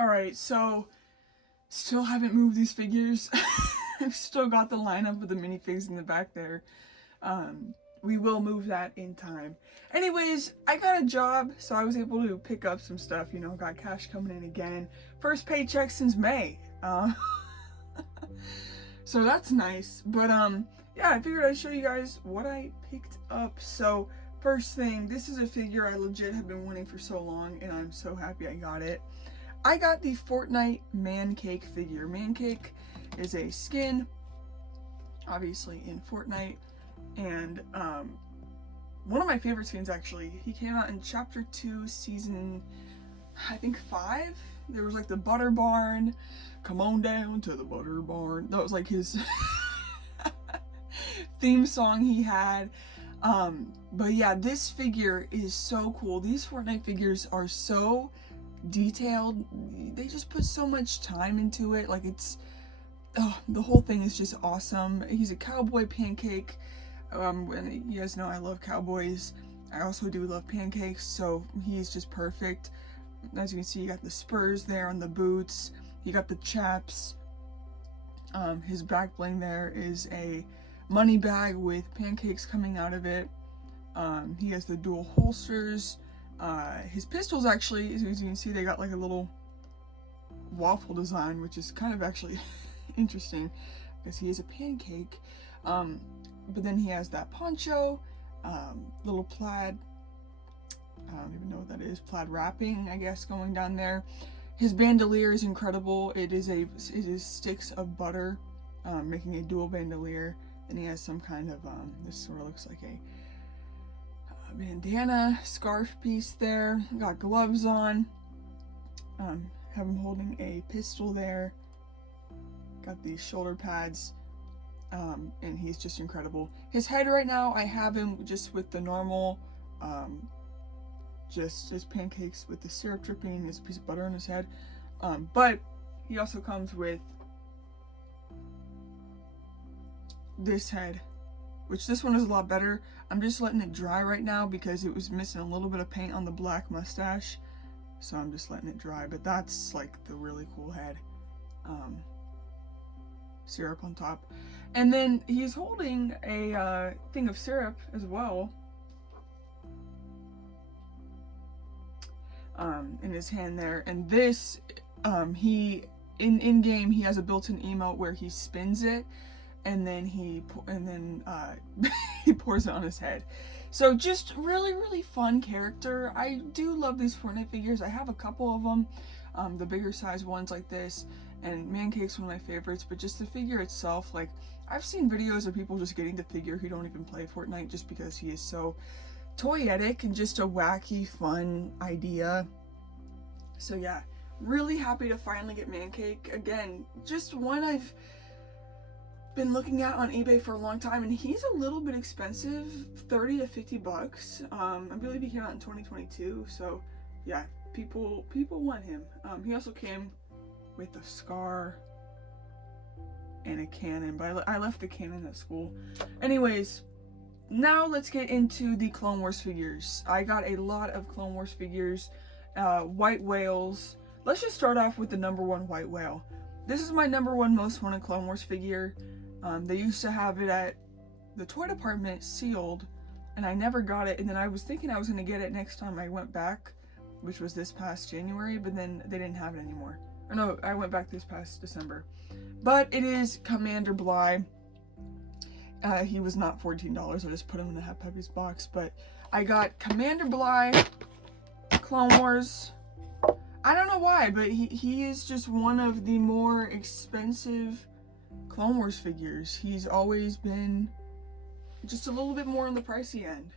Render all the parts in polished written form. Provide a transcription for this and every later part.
Alright, so still haven't moved these figures. I've still got the lineup of the minifigs in the back there. We will move that in time. Anyways, I got a job, so I was able to pick up some stuff. You know, got cash coming in again. First paycheck since May. So that's nice. But yeah, I figured I'd show you guys what I picked up. So first thing, this is a figure I legit have been wanting for so long, and I'm so happy I got it. I got the Fortnite Man Cake figure. Man Cake is a skin, obviously in Fortnite, and one of my favorite skins actually. He came out in Chapter 2, Season, I think 5? There was like the Butter Barn. Come on down to the Butter Barn. That was like his theme song he had. But yeah, this figure is so cool. These Fortnite figures are so detailed. They just put so much time into it. Like it's, oh, the whole thing is just awesome. He's a cowboy pancake. And you guys know I love cowboys. I also do love pancakes, so he's just perfect. As you can see, you got the spurs there on the boots. You got the chaps. His back bling there is a money bag with pancakes coming out of it. He has the dual holsters. His pistols actually, as you can see, they got like a little waffle design, which is kind of actually interesting because he is a pancake. But then he has that poncho, little plaid, I don't even know what that is, plaid wrapping, I guess, going down there. His bandolier is incredible. It is sticks of butter, making a dual bandolier. And he has some kind of, this sort of looks like a bandana scarf piece there. Got gloves on. Have him holding a pistol there. Got these shoulder pads. And he's just incredible. His head right now, I have him just with the normal, just his pancakes with the syrup dripping, his piece of butter on his head. But he also comes with this head, which this one is a lot better. I'm just letting it dry right now because it was missing a little bit of paint on the black mustache. So I'm just letting it dry, but that's like the really cool head. Syrup on top. And then he's holding a thing of syrup as well. In his hand there. And this, he, in game, he has a built-in emote where he spins it and then he pours it on his head. So just really fun character. I do love these Fortnite figures. I have a couple of them, the bigger size ones like this, and Man Cake's one of my favorites. But just the figure itself, like I've seen videos of people just getting the figure who don't even play Fortnite just because he is so toyetic and just a wacky, fun idea. So yeah, really happy to finally get Man Cake. Again, just one I've been looking at on eBay for a long time, and he's a little bit expensive, 30 to 50 bucks. I believe he came out in 2022, so yeah, people want him. He also came with a scar and a cannon, but I left the cannon at school. Anyways, now let's get into the Clone Wars figures. I got a lot of Clone Wars figures, white whales. Let's just start off with the #1 white whale. This is my #1 most wanted Clone Wars figure. They used to have it at the toy department sealed, and I never got it. And then I was thinking I was going to get it next time I went back, which was this past January, but then they didn't have it anymore. Or no, I went back this past December. But it is Commander Bly. He was not $14. I just put him in the Hot Puppies box. But I got Commander Bly, Clone Wars. I don't know why, but he is just one of the more expensive Clone Wars figures. He's always been just a little bit more on the pricey end.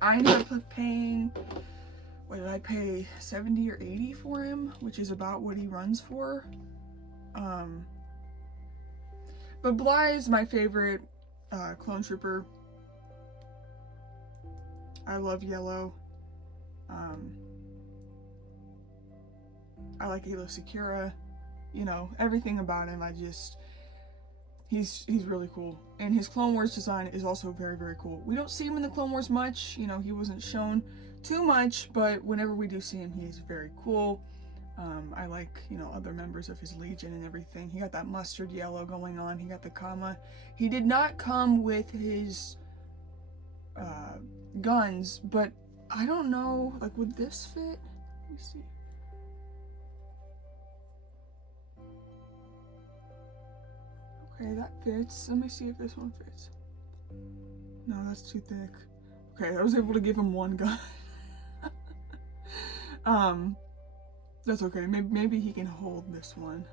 I ended up paying, what did I pay, 70 or 80 for him, which is about what he runs for. But Bly is my favorite clone trooper. I love yellow. I like Aayla Secura. You know, everything about him, he's really cool. And his Clone Wars design is also very cool. We don't see him in the Clone Wars much, you know, he wasn't shown too much, but whenever we do see him, he's very cool. I like, you know, other members of his Legion and everything. He got that mustard yellow going on. He got the Kama. He did not come with his guns, but I don't know, like, would this fit? Let me see. Okay, that fits. Let me see if this one fits. No, that's too thick. Okay, I was able to give him one gun. That's okay. Maybe he can hold this one.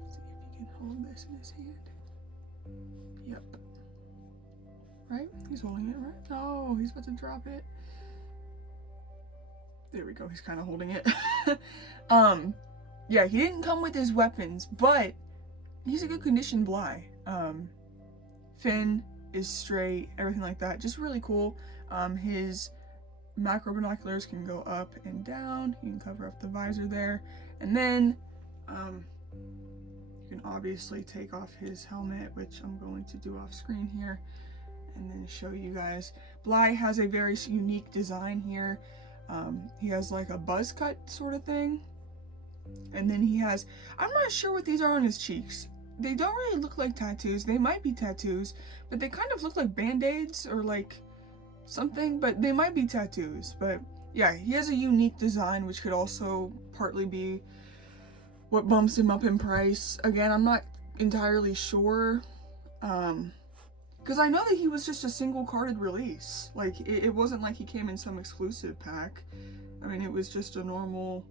Let's see if he can hold this in his hand. Yep. Right? He's holding it, right? No, he's about to drop it. There we go. He's kind of holding it. Yeah, he didn't come with his weapons, but he's a good condition Bly. Fin is straight, everything like that. Just really cool. His macro binoculars can go up and down. You can cover up the visor there. And then you can obviously take off his helmet, which I'm going to do off screen here, and then show you guys. Bly has a very unique design here. He has like a buzz cut sort of thing. And then he has, I'm not sure what these are on his cheeks. They don't really look like tattoos. They might be tattoos, but they kind of look like band-aids or like something, but they might be tattoos. But yeah, he has a unique design, which could also partly be what bumps him up in price. Again, I'm not entirely sure, because I know that he was just a single carded release. Like, it wasn't like he came in some exclusive pack. I mean, it was just a normal,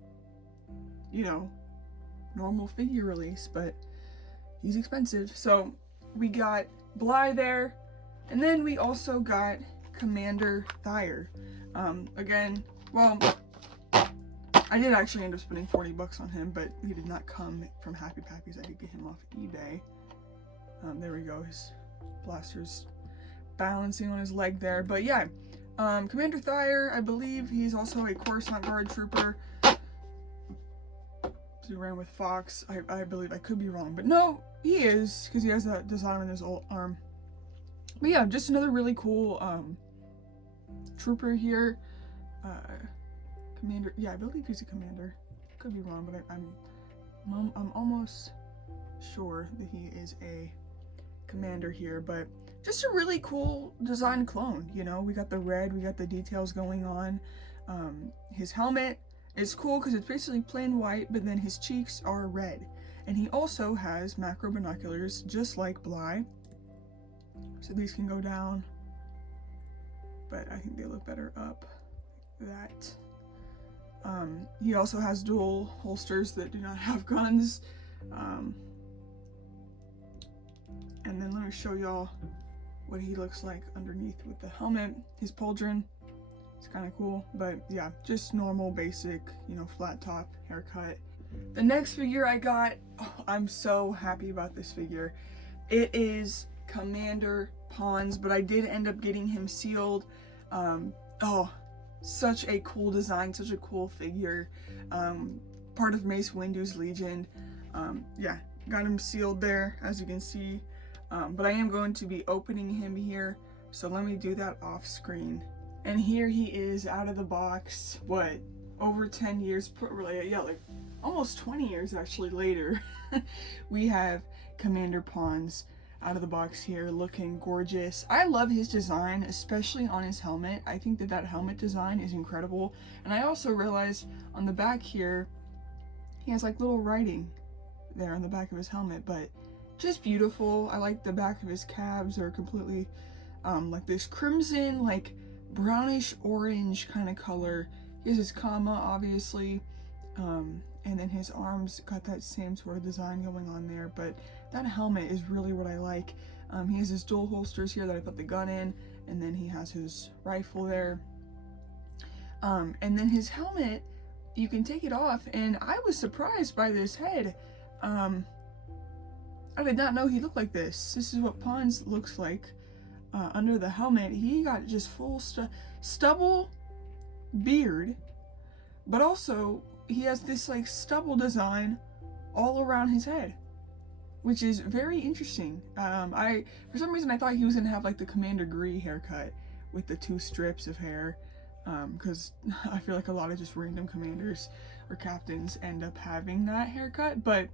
you know, normal figure release, but he's expensive. So we got Bly there, and then we also got Commander Thayer. Again, well, I did actually end up spending 40 bucks on him, but he did not come from Happy Pappies. I did get him off eBay. There we go. His blaster's balancing on his leg there. But yeah, Commander Thayer, I believe he's also a Coruscant Guard trooper. He ran with Fox. I believe, I could be wrong, but no, he is, because he has that design on his old arm. But yeah, just another really cool trooper here. Commander, yeah, I believe he's a commander. Could be wrong, but I'm almost sure that he is a commander here. But just a really cool design clone, you know. We got the red, we got the details going on. His helmet is cool because it's basically plain white, but then his cheeks are red. And he also has macro binoculars, just like Bly. So these can go down, but I think they look better up. That. He also has dual holsters that do not have guns. And then let me show y'all what he looks like underneath with the helmet. His pauldron. It's kind of cool, but yeah, just normal, basic, you know, flat top, haircut. The next figure I got, oh, I'm so happy about this figure. It is Commander Pons, but I did end up getting him sealed. Oh, such a cool design, such a cool figure. Part of Mace Windu's Legion. Yeah, got him sealed there, as you can see. But I am going to be opening him here, so let me do that off screen. And here he is out of the box, what, over 10 years, yeah, like almost 20 years actually later. We have Commander Pons out of the box here, looking gorgeous. I love his design, especially on his helmet. I think that helmet design is incredible. And I also realized on the back here, he has like little writing there on the back of his helmet, but just beautiful. I like the back of his calves are completely like this crimson, like brownish orange kind of color. He has his Kama, obviously, and then his arms got that same sort of design going on there, but that helmet is really what I like. He has his dual holsters here that I put the gun in, and then he has his rifle there. And then his helmet, you can take it off, and I was surprised by this head. I did not know he looked like this. This is what Pons looks like under the helmet. He got just full stubble beard, but also he has this like stubble design all around his head, which is very interesting. For some reason I thought he was gonna have like the Commander Gree haircut with the 2 strips of hair, because I feel like a lot of just random commanders or captains end up having that haircut, but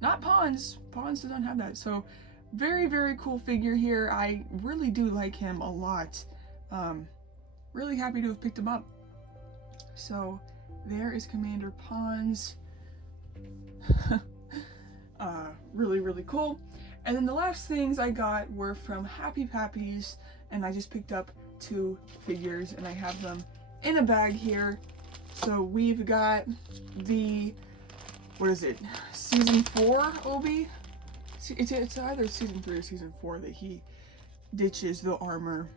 not Pawns. Pawns does not have that. So very, very cool figure here. I really do like him a lot. Really happy to have picked him up. So there is Commander Pawns. Really, really cool. And then the last things I got were from Happy Pappies, and I just picked up 2 figures, and I have them in a bag here. So we've got the, what is it, season 4 Obi? It's either season 3 or season 4 that he ditches the armor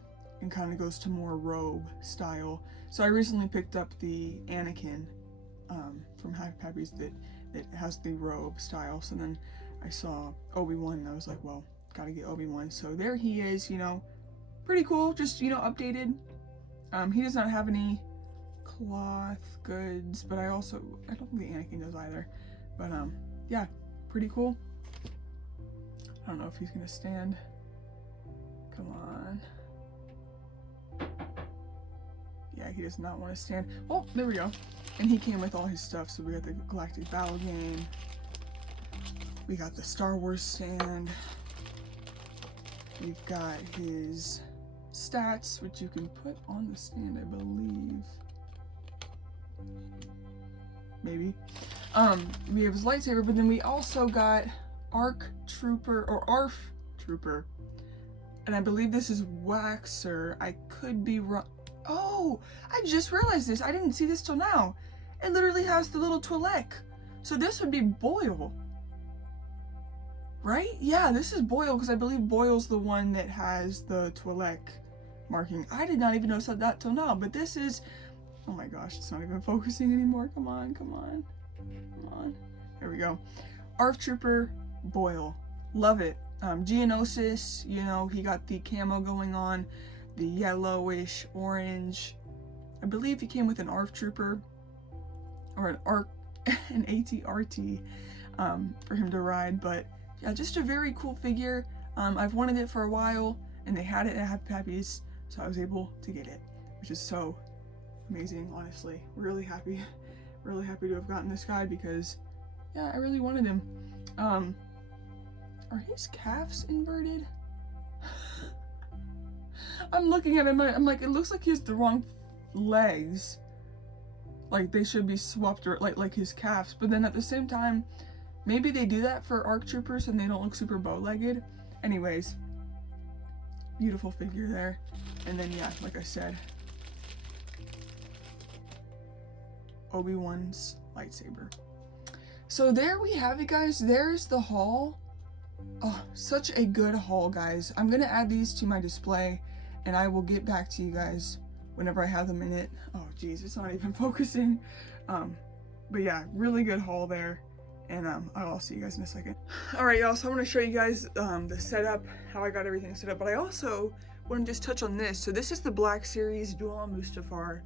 and kind of goes to more robe style. So I recently picked up the Anakin from Happy Pappies that has the robe style. So then I saw Obi-Wan and I was like, well, gotta get Obi-Wan. So there he is, you know, pretty cool, just, you know, updated. He does not have any cloth goods, but I don't think the Anakin does either. But yeah, pretty cool. I don't know if he's gonna stand. Come on. Yeah, he does not want to stand. Oh, there we go. And he came with all his stuff. So we got the Galactic Battle Game. We got the Star Wars stand. We've got his stats, which you can put on the stand, I believe. Maybe. We have his lightsaber, but then we also got ARC Trooper, or ARF Trooper. And I believe this is Waxer. I could be wrong. Oh, I just realized this. I didn't see this till now. It literally has the little Twi'lek. So this would be Boyle. Right? Yeah, this is Boyle, because I believe Boyle's the one that has the Twi'lek marking. I did not even notice that till now, but this is... Oh my gosh, it's not even focusing anymore. Come on, come on. Come on. There we go. ARF Trooper Boyle. Love it. Geonosis, you know, he got the camo going on. The yellowish orange. I believe he came with an ARF Trooper or an AT-RT for him to ride, but yeah, just a very cool figure. I've wanted it for a while, and they had it at Happy Pappies, so I was able to get it, which is so amazing, honestly. Really happy to have gotten this guy because, yeah, I really wanted him. Are his calves inverted? I'm looking at him, I'm like, it looks like he has the wrong legs. Like, they should be swapped, or like his calves. But then at the same time, maybe they do that for ARC Troopers and they don't look super bow-legged. Anyways, beautiful figure there. And then, yeah, like I said, Obi-Wan's lightsaber. So there we have it, guys. There's the haul. Oh, such a good haul, guys. I'm gonna add these to my display, and I will get back to you guys whenever I have them in it. Oh, geez, it's not even focusing. But yeah, really good haul there, and I'll see you guys in a second. All right, y'all. So I want to show you guys the setup, how I got everything set up. But I also want to just touch on this. So this is the Black Series Duel Mustafar.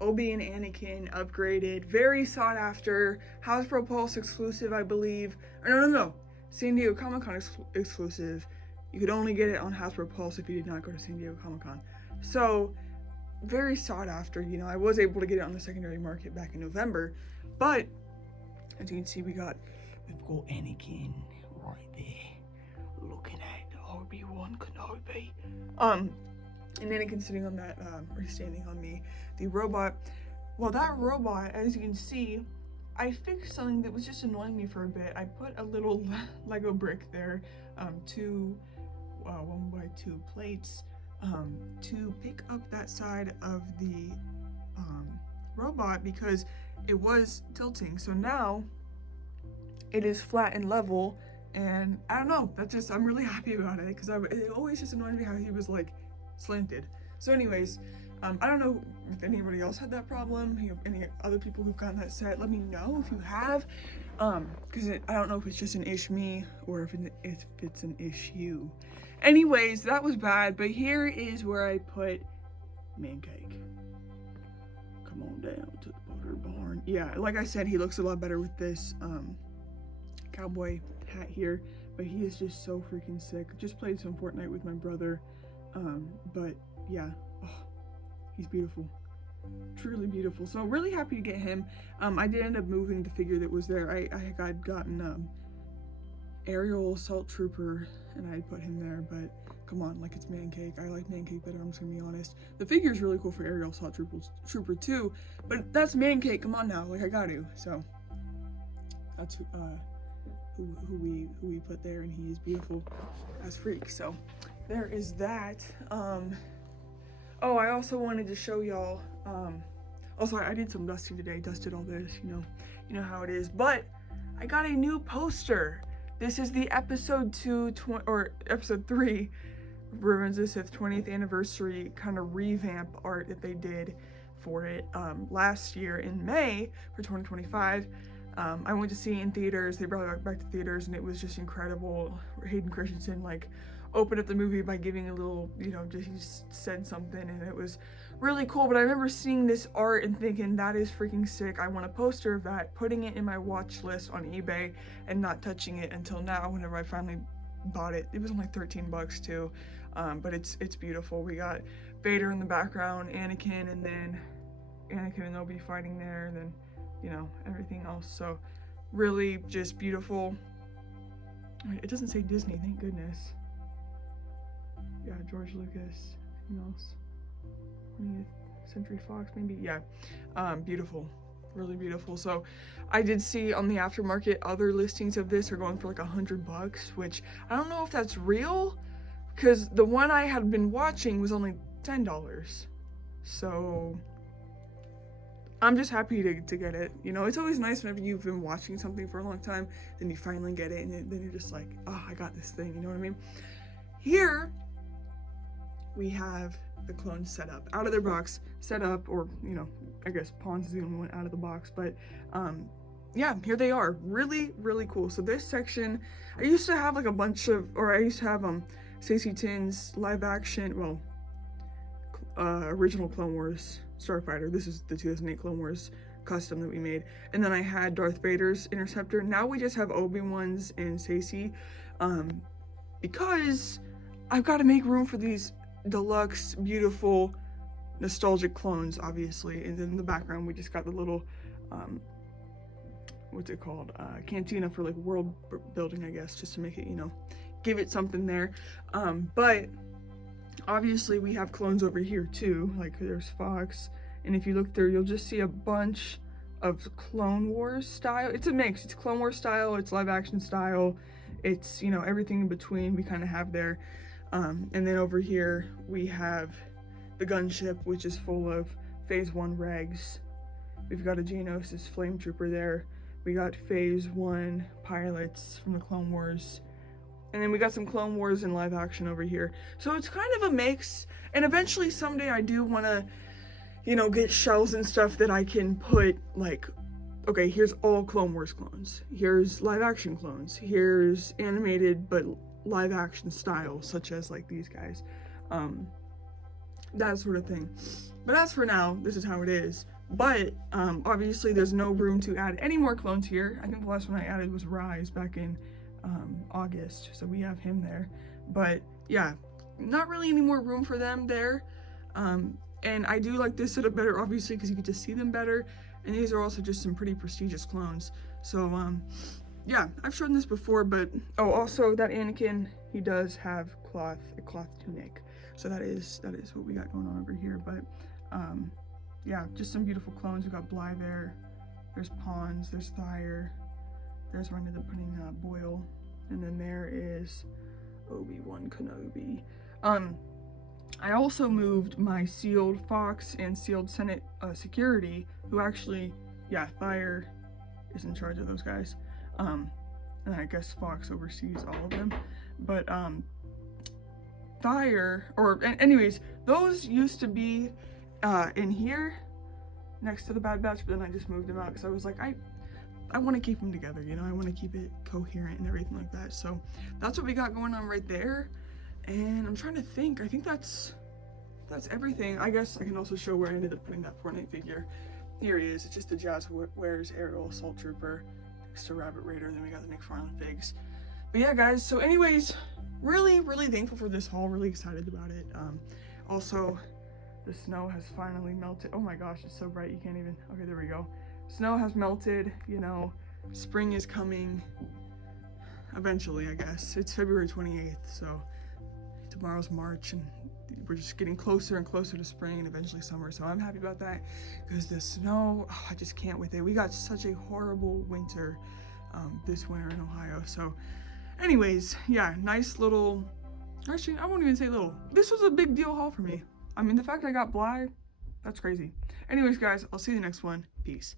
Obi and Anakin upgraded, very sought after, Hasbro Pulse exclusive, I believe. Or no, San Diego Comic-Con exclusive. You could only get it on Hasbro Pulse if you did not go to San Diego Comic-Con. So, very sought after, you know. I was able to get it on the secondary market back in November, but as you can see, we've got Anakin right there, looking at Obi-Wan Kenobi. And Anakin sitting on that, or standing on the robot. Well, that robot, as you can see, I fixed something that was just annoying me for a bit. I put a little Lego brick there, 1x2 plates, to pick up that side of the robot because it was tilting. So now it is flat and level, and I don't know, I'm really happy about it because it always just annoyed me how he was like slanted. So anyways, I don't know if anybody else had that problem, any other people who've gotten that set. Let me know if you have, because I don't know if it's just an ish me or if it's an ish you. Anyways, that was bad, but here is where I put Mancake. Come on down to the butter barn. Yeah, like I said, he looks a lot better with this cowboy hat here, but he is just so freaking sick. Just played some Fortnite with my brother, but yeah, oh, he's beautiful. truly beautiful. So really happy to get him. I did end up moving the figure that was there. I had gotten Ariel Salt Trooper, and I put him there, but come on, like, it's Mancake. I like Mancake better, I'm just gonna be honest. The figure is really cool for Ariel Salt Trooper too, but that's Mancake, come on now, like, I got to. So that's who we put there, and he is beautiful as freak. So there is that. Oh, I also wanted to show y'all, also I did some dusting today, dusted all this, you know how it is, but I got a new poster. This is the episode 3 Revenge of the Sith 20th anniversary kind of revamp art that they did for it last year in May for 2025. I went to see it in theaters. They brought it back to theaters, and it was just incredible. Hayden Christensen like opened up the movie by giving a little, he just said something, and it was really cool. But I remember seeing this art and thinking, that is freaking sick. I want a poster of that, putting it in my watch list on eBay and not touching it until now whenever I finally bought it. It was only 13 bucks too, but it's beautiful. We got Vader in the background, Anakin, and then Anakin and Obi fighting there, and then everything else. So really just beautiful. It doesn't say Disney, thank goodness. Yeah, George Lucas, anything else? 20th Century Fox, maybe? Yeah, beautiful, really beautiful. So I did see on the aftermarket other listings of this are going for like $100, which I don't know if that's real, because the one I had been watching was only $10. So I'm just happy to get it. It's always nice whenever you've been watching something for a long time, then you finally get it, and then you're just like, oh, I got this thing, you know what I mean? Here we have the clones set up out of their box, set up, or I guess Pons is the only one out of the box, but yeah, here they are. Really, really cool. So this section, I used to have like a bunch of, or I used to have Stacey Tin's live action, well, original Clone Wars Starfighter. This is the 2008 Clone Wars custom that we made, and then I had Darth Vader's Interceptor. Now we just have Obi-Wan's and Stacey, because I've got to make room for these deluxe, beautiful, nostalgic clones, obviously. And then in the background, we just got the little, what's it called? Cantina for like world building, I guess, just to make it, give it something there. But obviously we have clones over here too. Like there's Fox, and if you look there, you'll just see a bunch of Clone Wars style. It's a mix. It's Clone Wars style. It's live action style. It's everything in between we kind of have there. And then over here we have the gunship, which is full of Phase 1 regs. We've got a Geonosis Flame Trooper there. We got Phase 1 pilots from the Clone Wars. And then we got some Clone Wars in live action over here. So it's kind of a mix. And eventually someday I do want to, get shelves and stuff that I can put like, okay, here's all Clone Wars clones. Here's live action clones. Here's animated but live action style, such as like these guys. That sort of thing. But as for now, this is how it is. But obviously there's no room to add any more clones here. I think the last one I added was Rise back in August, so we have him there. But yeah, not really any more room for them there. And I do like this setup better, obviously, because you get to see them better. And these are also just some pretty prestigious clones. So yeah, I've shown this before, but also that Anakin, he does have a cloth tunic. So that is what we got going on over here. But yeah, just some beautiful clones. We got Bly there. There's Pons. There's Thyre. There's where I ended up putting Boyle. And then there is Obi-Wan Kenobi. I also moved my sealed Fox and sealed Senate security, who actually, yeah, Thyre is in charge of those guys. And I guess Fox oversees all of them. But Thyre, anyways, those used to be in here next to the Bad Batch, but then I just moved them out because I was like, I want to keep them together, I want to keep it coherent and everything like that. So that's what we got going on right there. And I'm trying to think, I think that's everything. I guess I can also show where I ended up putting that Fortnite figure. Here he is. It's just the Jazzwares Ariel Assault Trooper next to Rabbit Raider, and then we got the McFarlane figs. But yeah, guys, so anyways, really, really thankful for this haul, really excited about it. Also, The snow has finally melted. Oh my gosh, it's so bright you can't even. Okay, there we go. Snow has melted, you know, spring is coming eventually, I guess. It's February 28th, so tomorrow's March, and we're just getting closer and closer to spring and eventually summer. So I'm happy about that, because the snow, oh, I just can't with it. We got such a horrible winter this winter in Ohio. So anyways, yeah, nice little, actually I won't even say little, this was a big deal haul for me. I mean, the fact I got Bly, that's crazy. Anyways guys, I'll see you in the next one. Peace.